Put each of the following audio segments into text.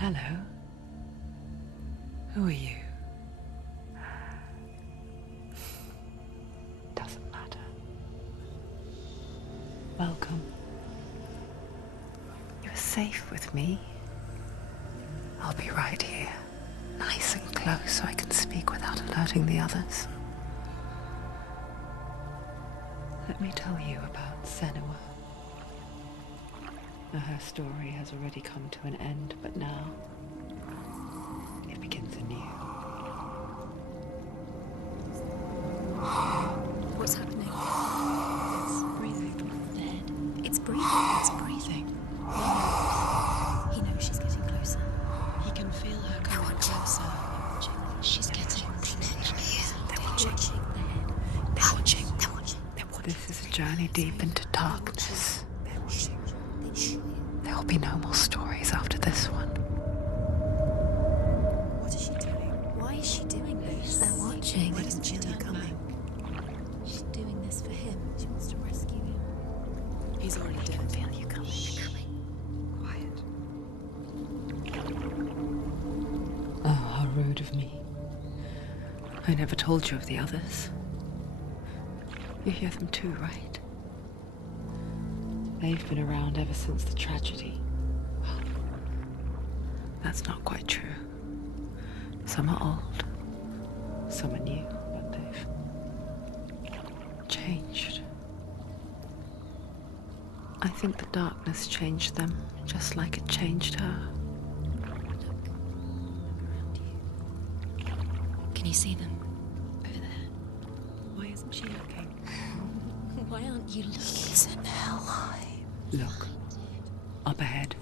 Hello. Who are you? Doesn't matter. Welcome. You're safe with me. I'll be right here, nice and close so I can speak without alerting the others. Let me tell you about Senua. Her story has already come to an end, but now it begins anew. What's happening? It's breathing. Dead. It's breathing. It's breathing. He knows she's getting closer. He can feel her coming closer. She's getting closer. They're watching. They're watching. They're watching. This is a journey deep into darkness. They're watching. There will be no more stories after this one. What is she doing? Why is she doing this? They're watching. Why doesn't she feel you coming? She's doing this for him. She wants to rescue him. He's already dead. I can feel you coming. Quiet. Oh, how rude of me. I never told you of the others. You hear them too, right? They've been around ever since the tragedy. Well, that's not quite true. Some are old, some are new, but they've changed. I think the darkness changed them, just like it changed her. Can you see them? Over there. Why isn't she looking? Why aren't you looking? He's in hell high. Look, up ahead.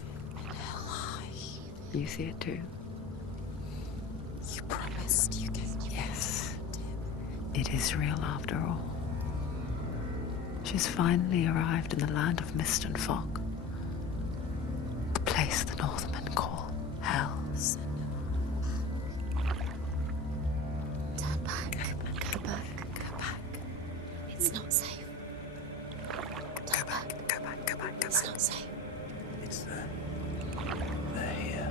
In hell high. You see it too? You promised you gave me. Yes. It is real after all. She's finally arrived in the land of mist and fog. The place the Northmen call Hell. Turn back. Go back. Go back. It's not safe. Turn back. Go back. It's not safe. It's there. They're here.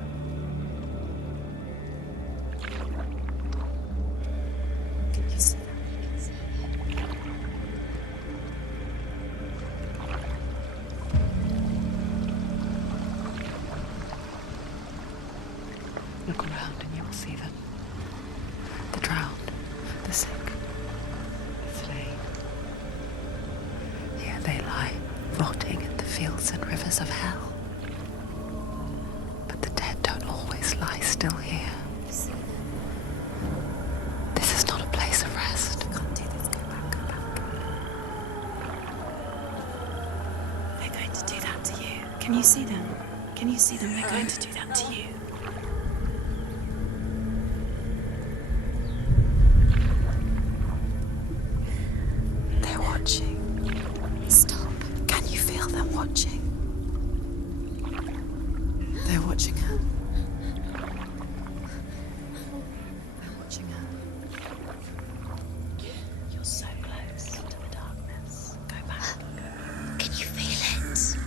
Can you see that? You can see it. Look around and you will see them. The drowned, the sick, the slain. Here they lie, rotting in the fields and rivers of hell. But the dead don't always lie still here. You see them? This is not a place of rest. You can't do this. Go back. Go back. They're going to do that to you. Can you see them? Can you see them? They're going to do that to you. They're watching. Stop. Can you feel them watching? They're watching her. They're watching her. You're so close to the darkness. Go back. Can you feel it?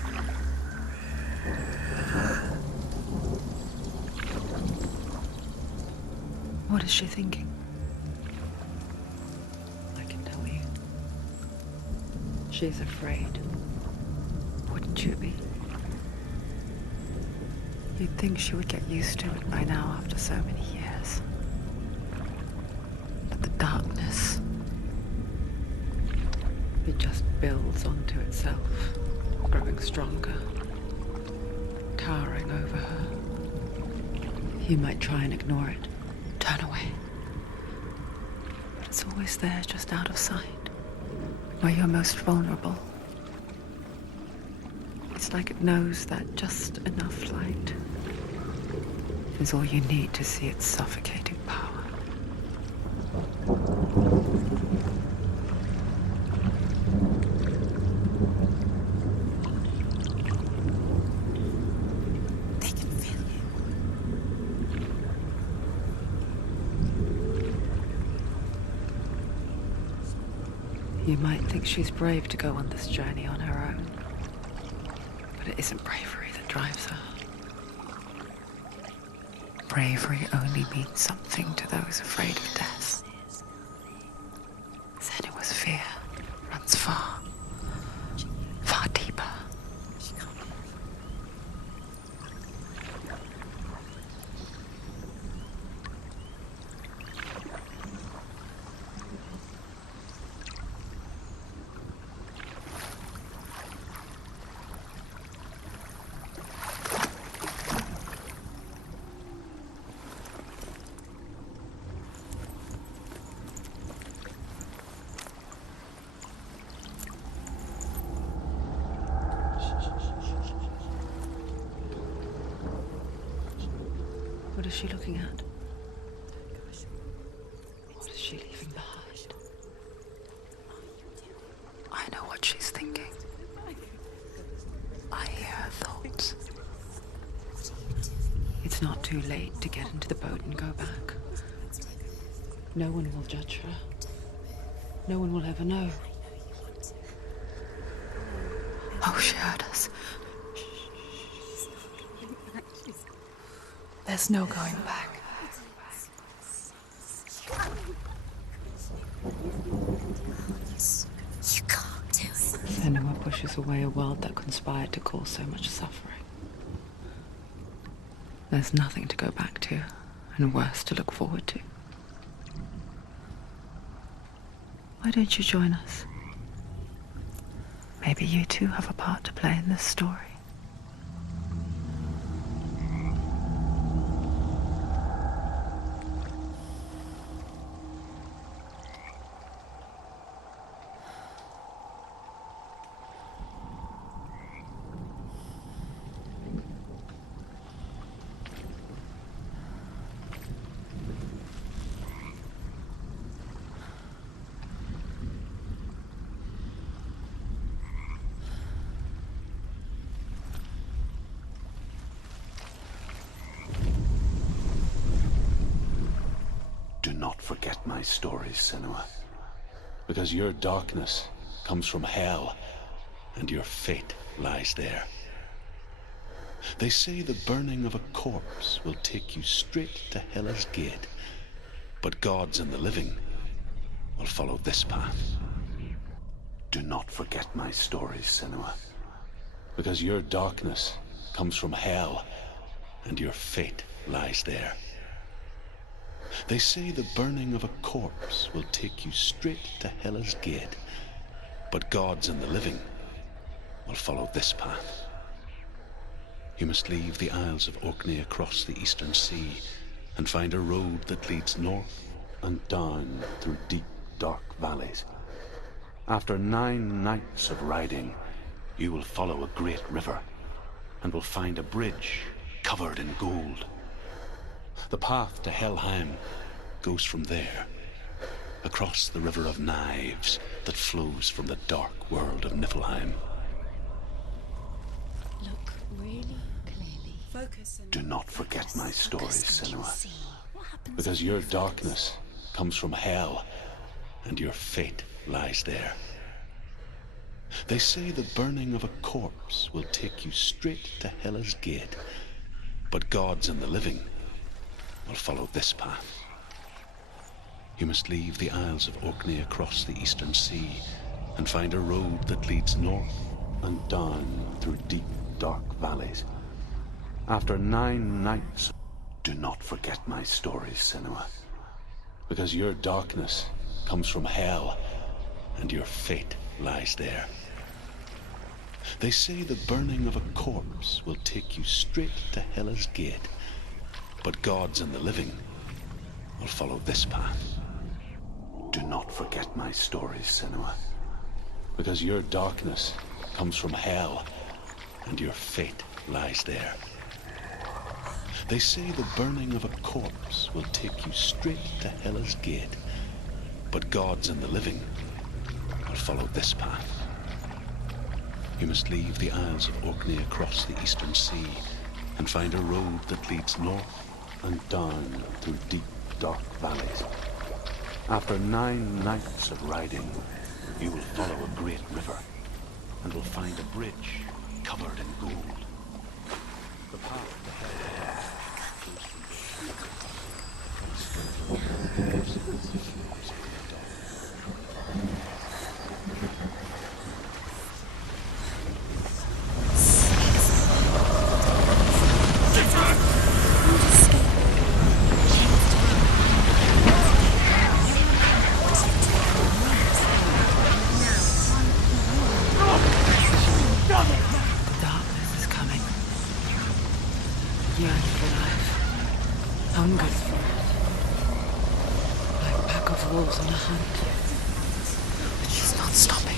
What is she thinking? I can tell you. She's afraid. Wouldn't you be? You'd think she would get used to it by now after so many years. But the darkness, it just builds onto itself, growing stronger, towering over her. You might try and ignore it, turn away. But it's always there, just out of sight, where you're most vulnerable. It's like it knows that just enough light is all you need to see its suffocating power. They can feel you. You might think she's brave to go on this journey on her own, but it isn't bravery that drives her. bravery only means something to those afraid of death. Senua's fear runs far, far deeper. What is she looking at? What is she leaving behind? I know what she's thinking. I hear her thoughts. It's not too late to get into the boat and go back. No one will judge her. No one will ever know. Oh, she heard us. There's no going back. You can't do it. Senua pushes away a world that conspired to cause so much suffering. There's nothing to go back to, and worse to look forward to. Why don't you join us? Maybe you too have a part to play in this story. Do not forget my stories, Senua, because your darkness comes from hell, and your fate lies there. They say the burning of a corpse will take you straight to Hela's gate, but gods and the living will follow this path. Do not forget my stories, Senua, because your darkness comes from hell, and your fate lies there. They say the burning of a corpse will take you straight to Hela's gate, but gods and the living will follow this path. You must leave the Isles of Orkney across the eastern sea and find a road that leads north and down through deep, dark valleys. After 9 nights of riding, you will follow a great river and will find a bridge covered in gold. The path to Helheim goes from there, across the river of knives that flows from the dark world of Niflheim. Look really clearly. Focus. Do not forget my stories, Senua, What happens because your darkness comes from hell, and your fate lies there. They say the burning of a corpse will take you straight to Hela's gate, but gods and the living will follow this path. You must leave the Isles of Orkney across the eastern sea and find a road that leads north and down through deep, dark valleys. After 9 nights, do not forget my stories, Senua, because your darkness comes from hell, and your fate lies there. They say the burning of a corpse will take you straight to Hela's gate, but gods and the living will follow this path. Do not forget my stories, Senua, because your darkness comes from hell, and your fate lies there. They say the burning of a corpse will take you straight to Hela's gate, but gods and the living will follow this path. You must leave the Isles of Orkney across the eastern sea and find a road that leads north and down through deep, dark valleys. After 9 nights of riding, you will follow a great river and will find a bridge covered in gold. The path to Hell goes from there. The darkness is coming. Yearns for life. Hungers for it. Like a pack of wolves on a hunt. But she's not stopping.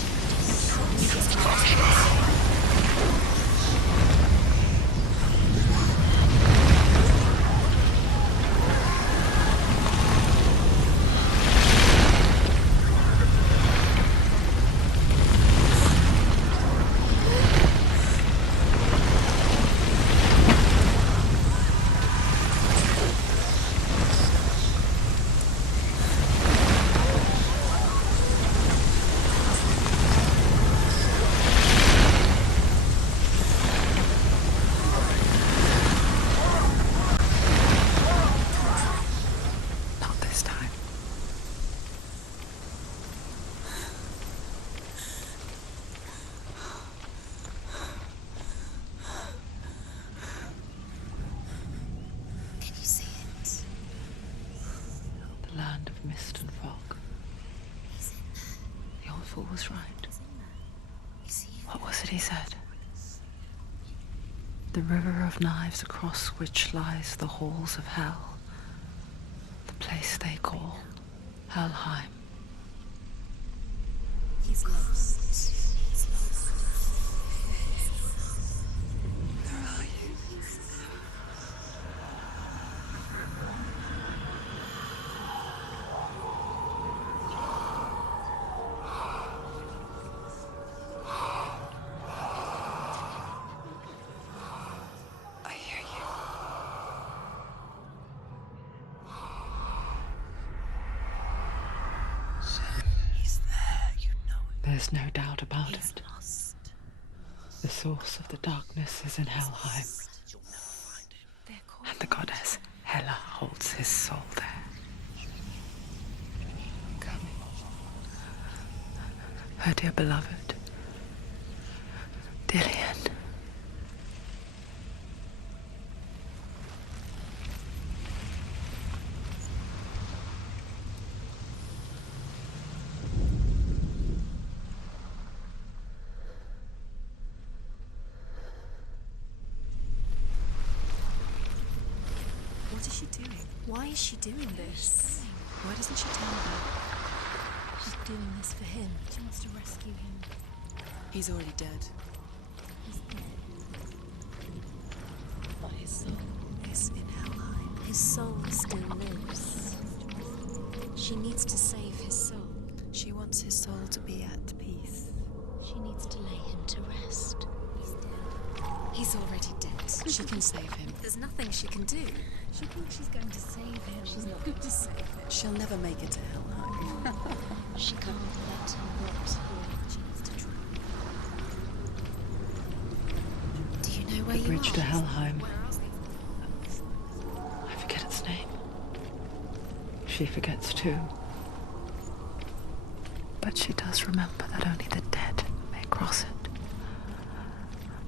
Not this time. Can you see it? The land of mist and fog. He's in there. The old fool was right. He's in there. You see it? What was it he said? The river of knives across which lies the halls of hell. The place they call Helheim. He's lost. He's lost. Where are you? I hear you. He's there, you know it. There's no doubt about He's it. lost. The source of the darkness is in Helheim, You'll never find him. They're called. and the goddess Hela holds his soul there. Coming. Her dear beloved, Dillian. What is she doing? Why is she doing this? Why doesn't she tell her? She's doing this for him. She wants to rescue him. He's already dead. He's dead. But his soul is in Helheim. His soul still lives. She needs to save his soul. She wants his soul to be at peace. She needs to lay him to rest. He's dead. He's already dead. She can save him. There's nothing she can do. She thinks she's going to save him. She's not going to save him. She'll never make it to Helheim. She can't let him rot. She needs to try. Do you know where The you bridge are? to Helheim. Where are we? I forget its name. She forgets too. But she does remember that only the dead may cross it.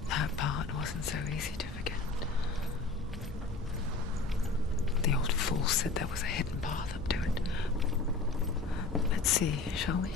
That part wasn't so easy to forget. The old fool said there was a hidden path up to it. Let's see, shall we?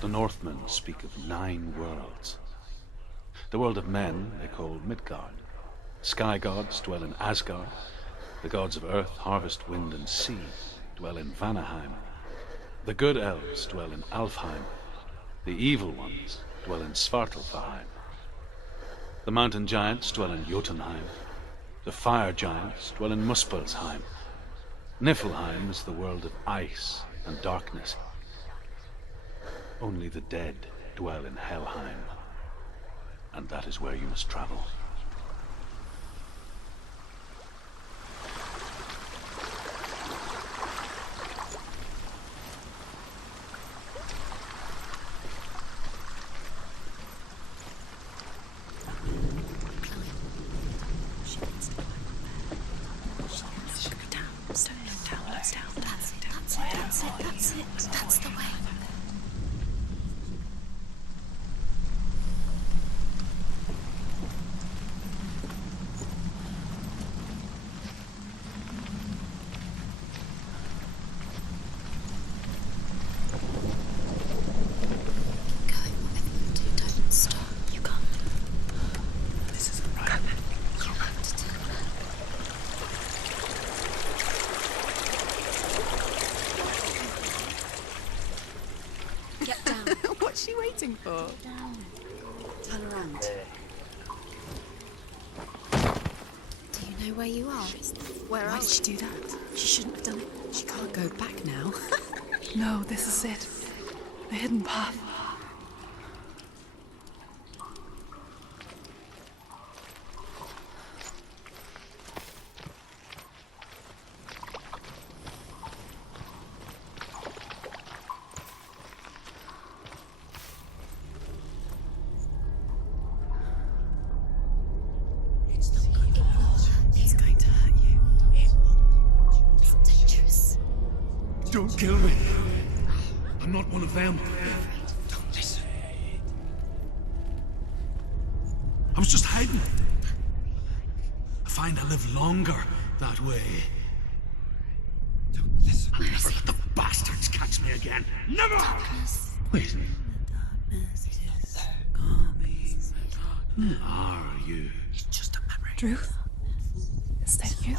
The Northmen speak of 9 worlds. The world of men they call Midgard. Sky gods dwell in Asgard. The gods of earth, harvest, wind, and sea dwell in Vanaheim. The good elves dwell in Alfheim. The evil ones dwell in Svartalfheim. The mountain giants dwell in Jotunheim. The fire giants dwell in Muspelheim. Niflheim is the world of ice and darkness. Only the dead dwell in Helheim. And that is where you must travel. That's the way. What's she waiting for? Turn around. Do you know where you are? Why did she do that? She shouldn't have done it. She can't go back now. No, this is it. The hidden path. He's going to hurt you. It's dangerous. Don't kill me. I'm not one of them. Don't listen. I was just hiding. I find I live longer that way. Don't listen. I'll never let the bastards catch me again. Never! Wait. Who are you? It's just a memory. Druth? Is that you?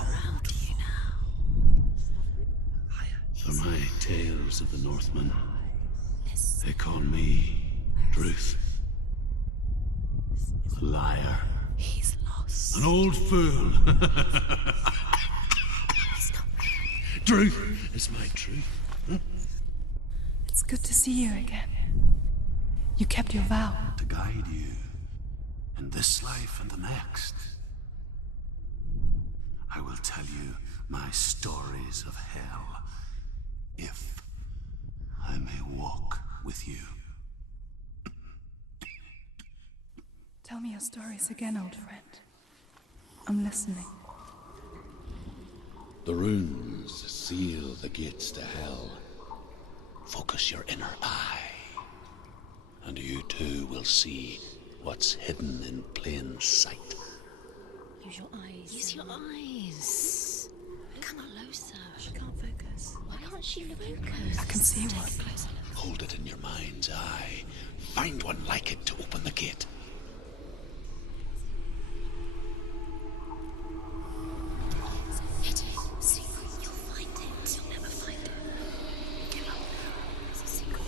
For my tales of the Northmen, they call me Druth. A liar. He's lost. An old fool. Truth is my truth. It's good to see you again. You kept your vow. To guide you in this life and the next. I will tell you my stories of hell, if I may walk with you. Tell me your stories again, old friend. I'm listening. The runes seal the gates to hell. Focus your inner eye, and you too will see what's hidden in plain sight. Use your eyes. Use your eyes. Come closer. She can't focus. Why aren't she looking I close? can see one. Hold it in your mind's eye. Find one like it to open the gate. Hit it. See, you'll find it. You'll never find it. Give up. It's a secret.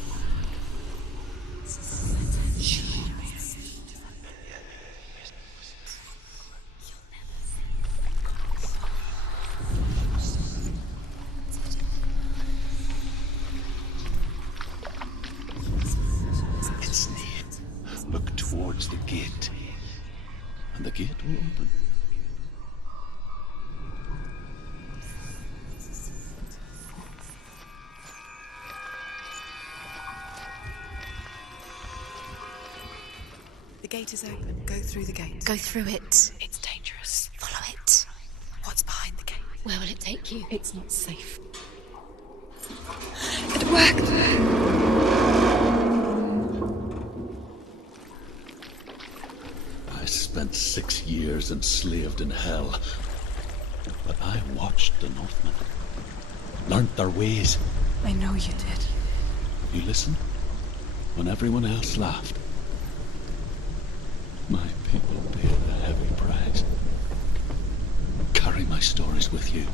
It's near. Look towards the gate, and the gate will open. The gate is open. Go through the gate. Go through it. It's dangerous. Follow it. What's behind the gate? Where will it take you? It's not safe. It worked! I spent 6 years enslaved in hell, but I watched the Northmen, learnt their ways. I know you did. You listen? when everyone else laughed. My people paid a heavy price. Carry my stories with you,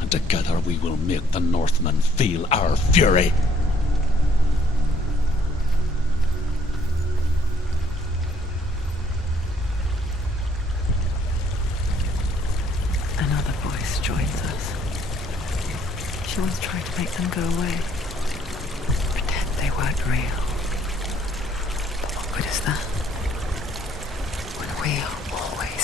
and together we will make the Northmen feel our fury. Another voice joins us. She was trying to make them go away. Pretend they weren't real. But what good is that? When we are always